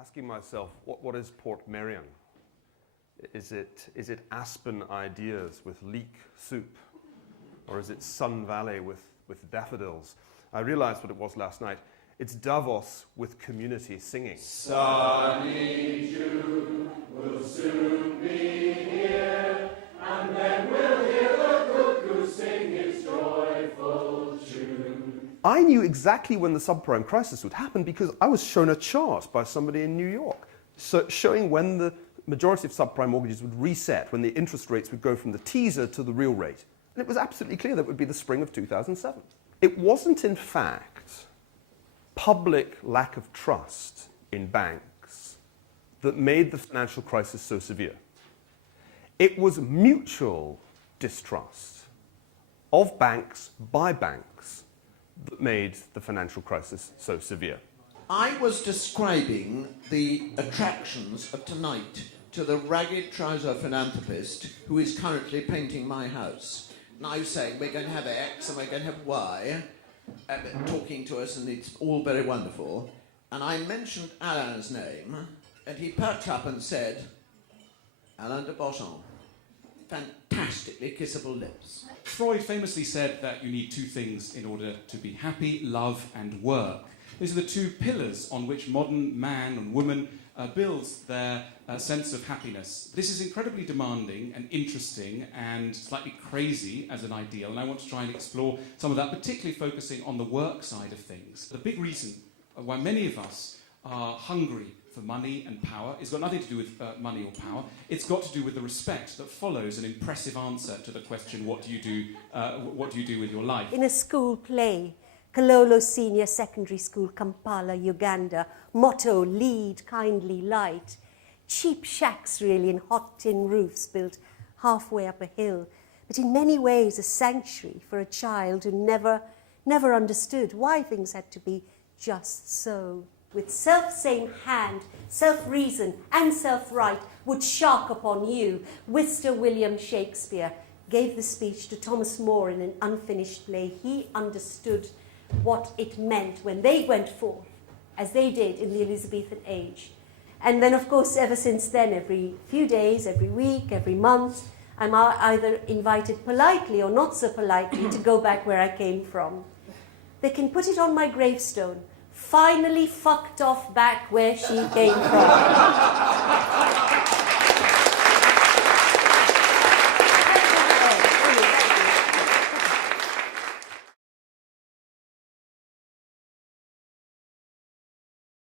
asking myself, what is Port Merion? Is it Aspen ideas with leek soup? Or is it Sun Valley with daffodils? I realized what it was last night. It's Davos with community singing. Sunny June will soon be here, and then we'll hear the cuckoo sing his joyful tune. I knew exactly when the subprime crisis would happen because I was shown a chart by somebody in New York showing when the majority of subprime mortgages would reset, when the interest rates would go from the teaser to the real rate. And it was absolutely clear that it would be the spring of 2007. It wasn't, in fact, public lack of trust in banks that made the financial crisis so severe. It was mutual distrust of banks by banks that made the financial crisis so severe. I was describing the attractions of tonight to the ragged trouser philanthropist who is currently painting my house. And I was saying we're going to have X and we're going to have Y talking to us, and it's all very wonderful. And I mentioned Alain's name, and he perked up and said, Alain de Botton. Fantastically kissable lips. Freud famously said that you need two things in order to be happy: love and work. These are the two pillars on which modern man and woman builds their sense of happiness. This is incredibly demanding and interesting and slightly crazy as an ideal, and I want to try and explore some of that, particularly focusing on the work side of things. The big reason why many of us are hungry for money and power. It's got nothing to do with money or power. It's got to do with the respect that follows an impressive answer to the question, what do you do with your life? In a school play, Kololo Senior Secondary School, Kampala, Uganda, motto, lead, kindly, light. Cheap shacks, really, in hot tin roofs built halfway up a hill, but in many ways a sanctuary for a child who never understood why things had to be just so. With self-same hand, self-reason and self-right would shark upon you. Wister William Shakespeare gave the speech to Thomas More in an unfinished play. He understood what it meant when they went forth, as they did in the Elizabethan age. And then, of course, ever since then, every few days, every week, every month, I'm either invited politely or not so politely to go back where I came from. They can put it on my gravestone. Finally fucked off back where she came from.